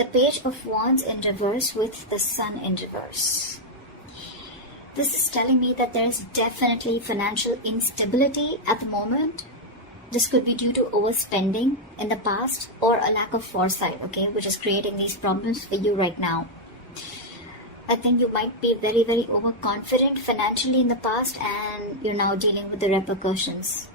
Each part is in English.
the Page of Wands in reverse with the Sun in reverse. This is telling me that there is definitely financial instability at the moment. This could be due to overspending in the past or a lack of foresight, okay, which is creating these problems for you right now. I think you might be very, very overconfident financially in the past, and you're now dealing with the repercussions.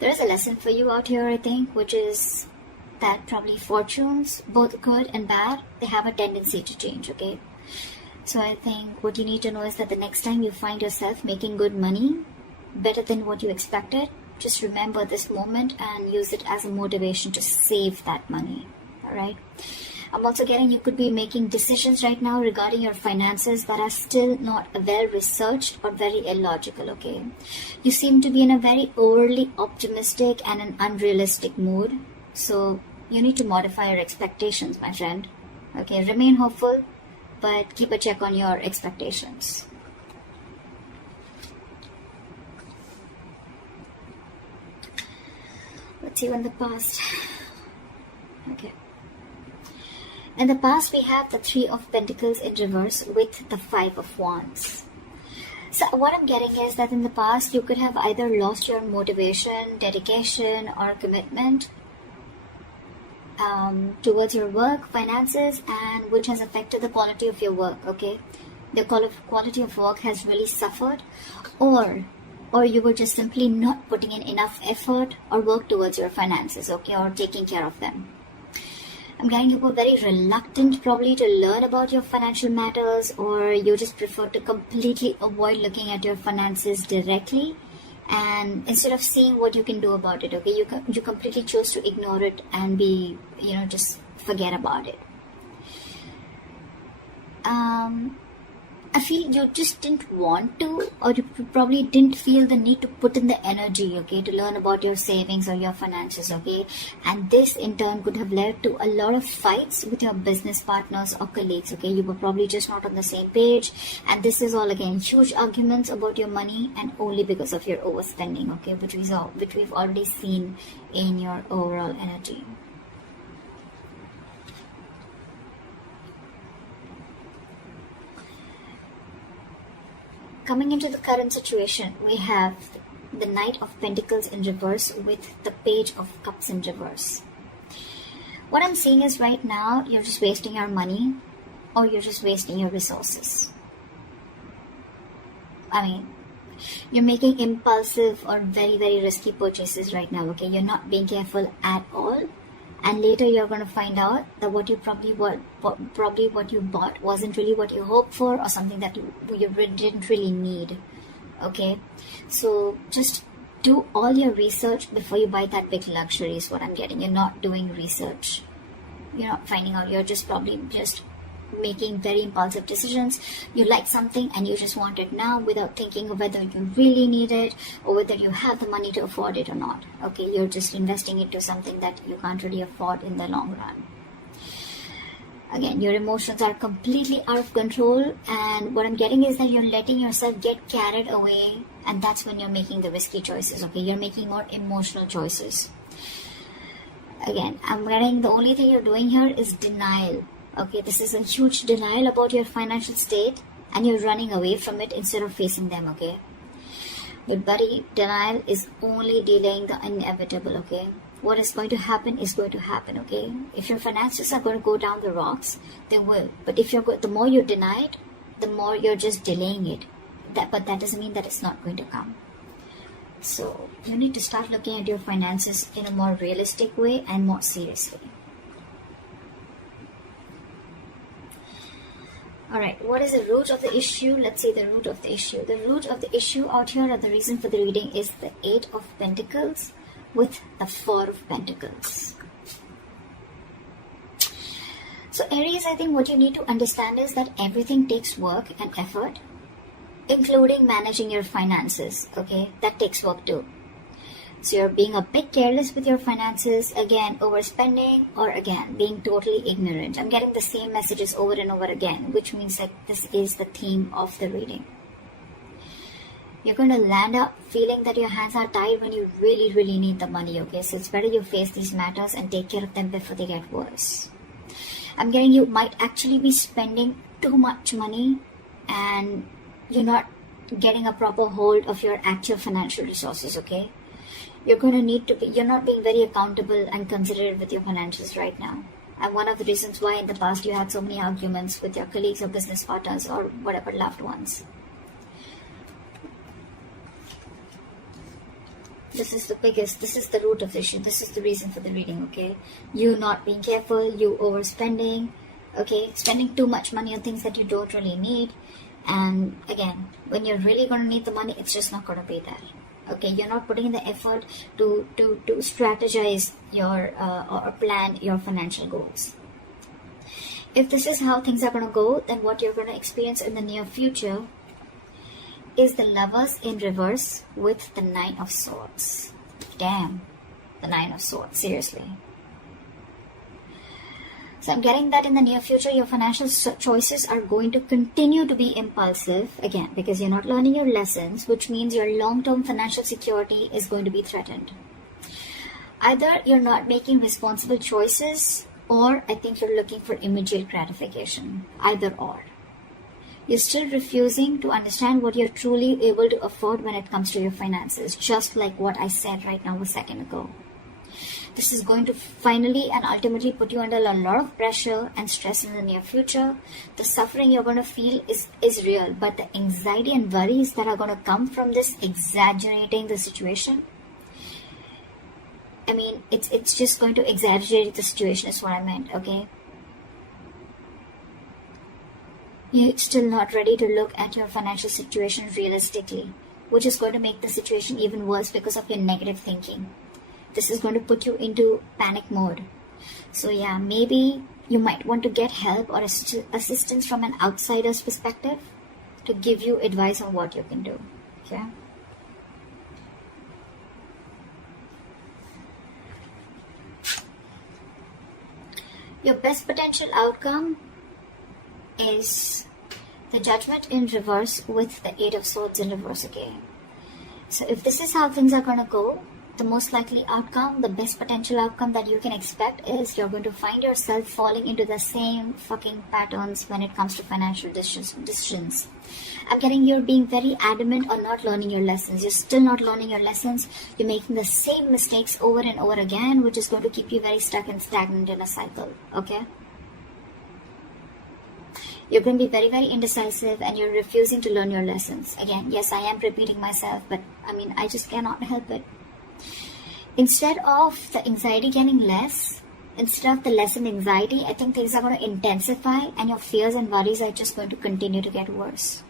There is a lesson for you out here, I think, which is that probably fortunes, both good and bad, they have a tendency to change, okay? So I think what you need to know is that the next time you find yourself making good money, better than what you expected, just remember this moment and use it as a motivation to save that money, all right? I'm also getting you could be making decisions right now regarding your finances that are still not well researched or very illogical, okay? You seem to be in a very overly optimistic and an unrealistic mood, so you need to modify your expectations, my friend, okay? Remain hopeful, but keep a check on your expectations. Let's see in the past. Okay. In the past, we have the Three of Pentacles in reverse with the Five of Wands. So what I'm getting is that in the past, you could have either lost your motivation, dedication, or commitment towards your work, finances, and which has affected the quality of your work, okay? The quality of work has really suffered, or you were just simply not putting in enough effort or work towards your finances, okay, or taking care of them. I'm getting you were very reluctant probably to learn about your financial matters, or you just prefer to completely avoid looking at your finances directly, and instead of seeing what you can do about it, okay, you completely chose to ignore it and be, just forget about it. I feel you just didn't want to, or you probably didn't feel the need to put in the energy, okay, to learn about your savings or your finances, okay? And this in turn could have led to a lot of fights with your business partners or colleagues, okay? You were probably just not on the same page, and this is all again huge arguments about your money, and only because of your overspending, okay, which we've already seen in your overall energy. Coming into the current situation, we have the Knight of Pentacles in reverse with the Page of Cups in reverse. What I'm seeing is right now, you're just wasting your money, or you're just wasting your resources. I mean, you're making impulsive or very, very risky purchases right now, okay? You're not being careful at all. And later you're going to find out that what you what you bought wasn't really what you hoped for, or something that you didn't really need, okay? So just do all your research before you buy that big luxury is what I'm getting. You're not doing research. You're not finding out. You're just probably just making very impulsive decisions. You like something and you just want it now without thinking of whether you really need it or whether you have the money to afford it or not, okay? You're just investing into something that you can't really afford in the long run. Again, your emotions are completely out of control, and what I'm getting is that you're letting yourself get carried away, and that's when you're making the risky choices, okay? You're making more emotional choices. Again, I'm getting the only thing you're doing here is denial. Okay, this is a huge denial about your financial state, and you're running away from it instead of facing them, okay? But buddy, denial is only delaying the inevitable, okay? What is going to happen is going to happen, okay? If your finances are going to go down the rocks, they will. But if the more you deny it, the more you're just delaying it. But that doesn't mean that it's not going to come. So you need to start looking at your finances in a more realistic way and more seriously. Alright, what is the root of the issue? Let's see the root of the issue. The root of the issue out here, or the reason for the reading, is the Eight of Pentacles with the Four of Pentacles. So Aries, I think what you need to understand is that everything takes work and effort, including managing your finances, okay? That takes work too. So you're being a bit careless with your finances, again, overspending, or again, being totally ignorant. I'm getting the same messages over and over again, which means that this is the theme of the reading. You're going to land up feeling that your hands are tied when you really, really need the money, okay? So it's better you face these matters and take care of them before they get worse. I'm getting you might actually be spending too much money and you're not getting a proper hold of your actual financial resources, okay? You're going to need to be, you're not being very accountable and considerate with your finances right now. And one of the reasons why in the past you had so many arguments with your colleagues or business partners or whatever loved ones. This is the root of the issue. This is the reason for the reading, okay? You not being careful, you overspending, okay? Spending too much money on things that you don't really need. And again, when you're really going to need the money, it's just not going to be there. Okay, you're not putting in the effort to strategize your or plan your financial goals. If this is how things are going to go, then what you're going to experience in the near future is the Lovers in reverse with the Nine of Swords. Damn, the Nine of Swords, seriously. So I'm getting that in the near future, your financial choices are going to continue to be impulsive, again, because you're not learning your lessons, which means your long-term financial security is going to be threatened. Either you're not making responsible choices, or I think you're looking for immediate gratification. Either or. You're still refusing to understand what you're truly able to afford when it comes to your finances, just like what I said right now a second ago. This is going to finally and ultimately put you under a lot of pressure and stress in the near future. The suffering you're going to feel is real, but the anxiety and worries that are going to come from this exaggerating the situation, I mean, it's just going to exaggerate the situation is what I meant, okay? You're still not ready to look at your financial situation realistically, which is going to make the situation even worse because of your negative thinking. This is going to put you into panic mode. So yeah, maybe you might want to get help or assistance from an outsider's perspective to give you advice on what you can do. Okay? Your best potential outcome is the Judgment in reverse with the Eight of Swords in reverse again. So if this is how things are going to go, the most likely outcome, the best potential outcome that you can expect is you're going to find yourself falling into the same fucking patterns when it comes to financial decisions. I'm getting you're being very adamant on not learning your lessons. You're still not learning your lessons. You're making the same mistakes over and over again, which is going to keep you very stuck and stagnant in a cycle. Okay? You're going to be very, very indecisive and you're refusing to learn your lessons. Again, yes, I am repeating myself, but I mean, I just cannot help it. Instead of the anxiety getting less, instead of the lessened anxiety, I think things are going to intensify and your fears and worries are just going to continue to get worse.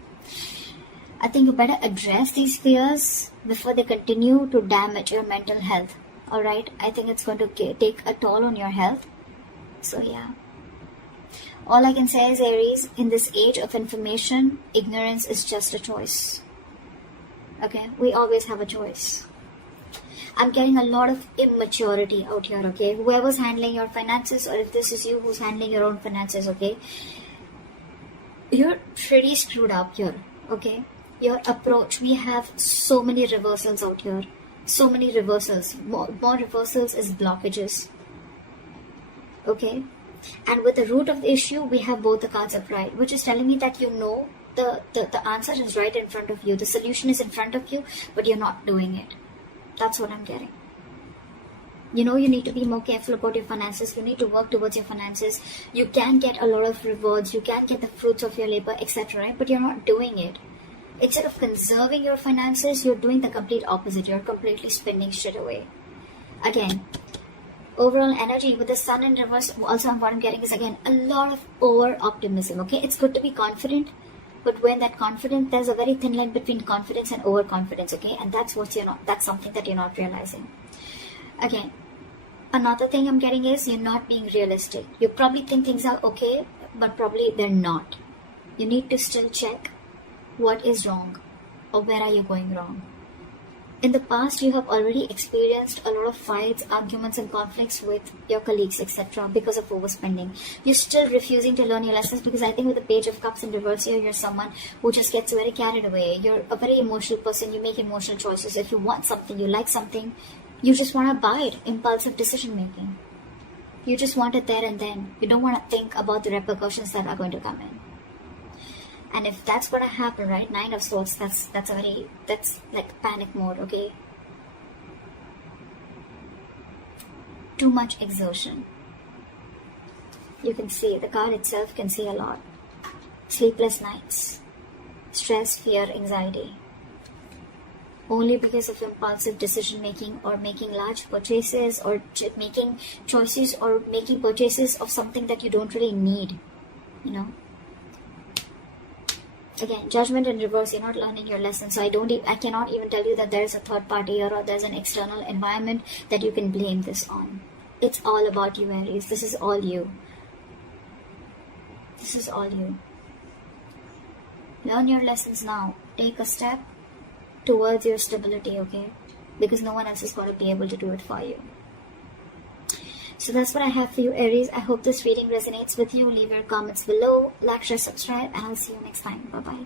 I think you better address these fears before they continue to damage your mental health. Alright? I think it's going to take a toll on your health. So yeah. All I can say is, Aries, in this age of information, ignorance is just a choice. Okay? We always have a choice. I'm getting a lot of immaturity out here, okay? Whoever's handling your finances, or if this is you who's handling your own finances, okay? You're pretty screwed up here, okay? Your approach, we have so many reversals out here. So many reversals. More reversals is blockages. Okay? And with the root of the issue, we have both the cards upright, which is telling me that you know the answer is right in front of you. The solution is in front of you, but you're not doing it. That's what I'm getting. You know you need to be more careful about your finances. You need to work towards your finances. You can get a lot of rewards. You can get the fruits of your labor, etc. Right? But you're not doing it. Instead of conserving your finances, you're doing the complete opposite. You're completely spending shit away. Again, overall energy with the Sun in reverse, also what I'm getting is, again, a lot of over-optimism. Okay, it's good to be confident. But when that confidence, there's a very thin line between confidence and overconfidence, okay? And that's something that you're not realizing. Again, another thing I'm getting is you're not being realistic. You probably think things are okay, but probably they're not. You need to still check what is wrong or where are you going wrong. In the past, you have already experienced a lot of fights, arguments, and conflicts with your colleagues, etc. because of overspending. You're still refusing to learn your lessons because I think with the Page of Cups in reverse here, you're someone who just gets very carried away. You're a very emotional person. You make emotional choices. If you want something, you like something, you just want to buy it. Impulsive decision making. You just want it there and then. You don't want to think about the repercussions that are going to come in. And if that's going to happen, right, 9 of Swords, that's like panic mode, okay? Too much exertion. You can see, the card itself can say a lot. Sleepless nights. Stress, fear, anxiety. Only because of impulsive decision making, or making large purchases, or making choices, or making purchases of something that you don't really need, you know. Again, Judgment in reverse. You're not learning your lesson. So I cannot even tell you that there's a third party here, or there's an external environment that you can blame this on. It's all about you, Aries. This is all you. This is all you. Learn your lessons now. Take a step towards your stability, okay? Because no one else is going to be able to do it for you. So that's what I have for you, Aries. I hope this reading resonates with you. Leave your comments below, like, share, subscribe, and I'll see you next time. Bye-bye.